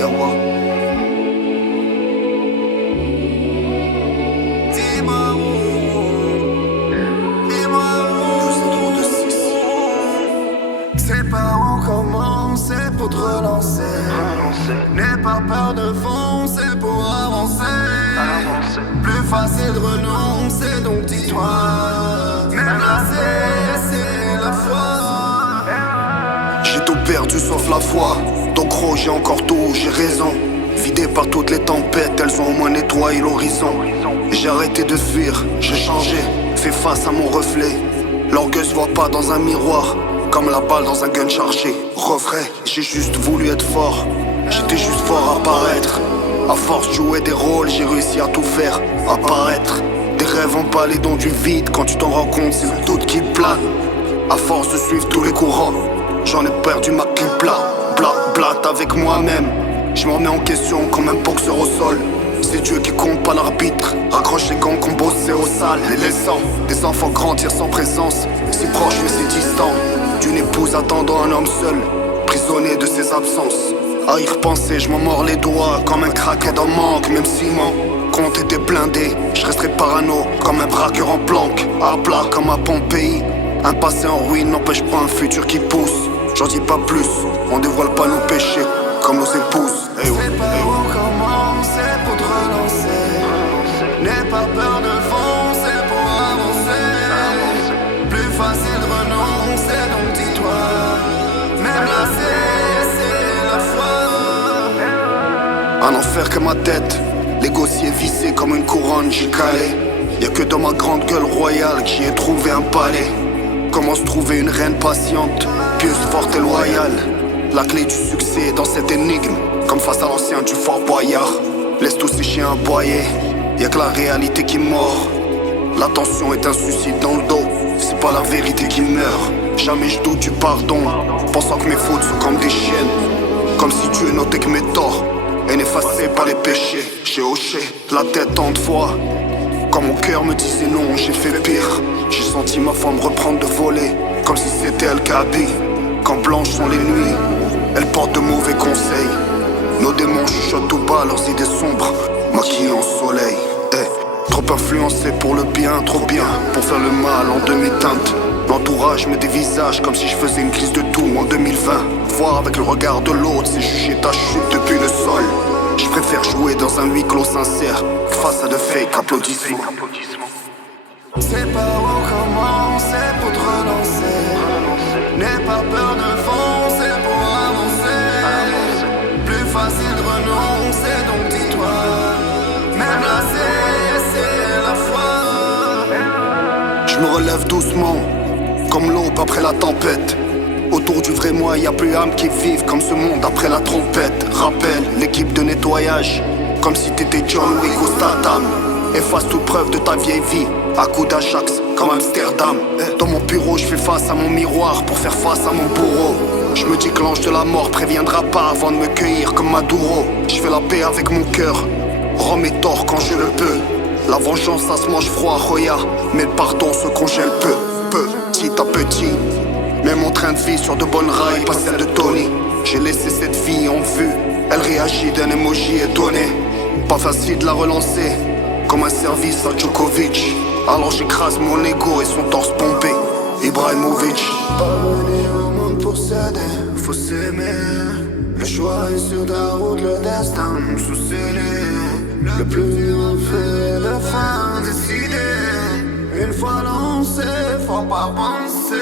Yawa. C'est pas où commencer pour te relancer. N'aie pas peur de foncer pour avancer. Plus facile de renoncer, donc dis-toi. Même là c'est la foi. J'ai tout perdu sauf la foi. Donc gros j'ai encore tout, j'ai raison. Vidé par toutes les tempêtes, elles ont au moins nettoyé l'horizon. J'ai arrêté de fuir, j'ai changé, fait face à mon reflet. L'orgueil se voit pas dans un miroir, comme la balle dans un gun chargé. Refrain, j'ai juste voulu être fort. J'étais juste fort à paraître. À force de jouer des rôles, j'ai réussi à tout faire apparaître. Des rêves emballés dans du vide, quand tu t'en rends compte, c'est le doute qui plane. À force de suivre tous les courants, j'en ai perdu ma clip blatte avec moi-même. Je me remets en question comme un boxeur au sol. C'est Dieu qui compte, pas l'arbitre. Raccroche les gants qu'on bossait au sale. Les laissant des enfants grandir sans présence. Si proche mais si distant. D'une épouse attendant un homme seul, prisonnier de ses absences. À y repenser, je m'en mords les doigts comme un craquet en manque. Même si mon compte était blindé, je resterai parano comme un braqueur en planque. À plat comme à Pompéi. Un passé en ruine n'empêche pas un futur qui pousse. J'en dis pas plus, on dévoile pas nos péchés comme nos épouses. C'est pas où commencer pour te relancer. N'aie pas peur de foncer pour avancer. Plus facile de renoncer, donc dis-toi. Même là c'est la foi. Un enfer que ma tête, l'ego s'y est vissé comme une couronne, j'y calé. Y'a que dans ma grande gueule royale que j'y ai trouvé un palais. Comment se trouver une reine patiente, pieuse, forte et loyale. La clé du succès est dans cette énigme, comme face à l'ancien du Fort Boyard. Laisse tous ces chiens aboyer, y'a que la réalité qui mord. L'attention est un suicide dans le dos, c'est pas la vérité qui meurt. Jamais je doute du pardon, pensant que mes fautes sont comme des chiennes. Comme si Dieu notait que mes torts et n'effacé par les péchés. J'ai hoché la tête tant de fois, quand mon cœur me disait non, j'ai fait pire. J'ai senti ma femme reprendre de voler, comme si c'était elle qui habille. Quand blanches sont les nuits, elles portent de mauvais conseils. Nos démons chuchotent tout bas leurs idées sombres, maquillées en soleil. Trop influencé pour le bien, trop bien pour faire le mal en demi-teinte. L'entourage me dévisage comme si je faisais une crise de tout en 2020. Voir avec le regard de l'autre, c'est juger ta chute depuis le sol. Je préfère jouer dans un huis clos sincère face à de fake applaudissements. C'est pas où commencer pour te relancer. N'aie pas peur de foncer pour avancer. Plus facile de renoncer, donc dis-toi. Même là c'est la foi. Je me relève doucement, comme l'aube après la tempête. Autour du vrai moi, y'a plus âme qui vivent comme ce monde après la trompette. Rappelle l'équipe de nettoyage, comme si t'étais John Wick ou Statham. Efface toute preuve de ta vieille vie, à coups d'Ajax comme Amsterdam. Dans mon bureau, je fais face à mon miroir pour faire face à mon bourreau. Je me dis que l'ange de la mort préviendra pas avant de me cueillir comme Maduro. Je fais la paix avec mon cœur, rends mes torts quand je le peux. La vengeance ça se mange froid, Roya, mais le pardon se congèle petit à petit. Mets mon train de vie sur de bonnes rails, pas celle de Tony. J'ai laissé cette vie en vue, elle réagit d'un emoji étonné. Pas facile de la relancer, comme un service à Djokovic. Alors j'écrase mon ego et son torse pompé, Ibrahimovic. Pas venu au monde pour céder, faut s'aimer. Le choix est sur ta route, le destin sous scellé. Le plus dur fait de fin décidé. Une fois lancé, faut pas penser.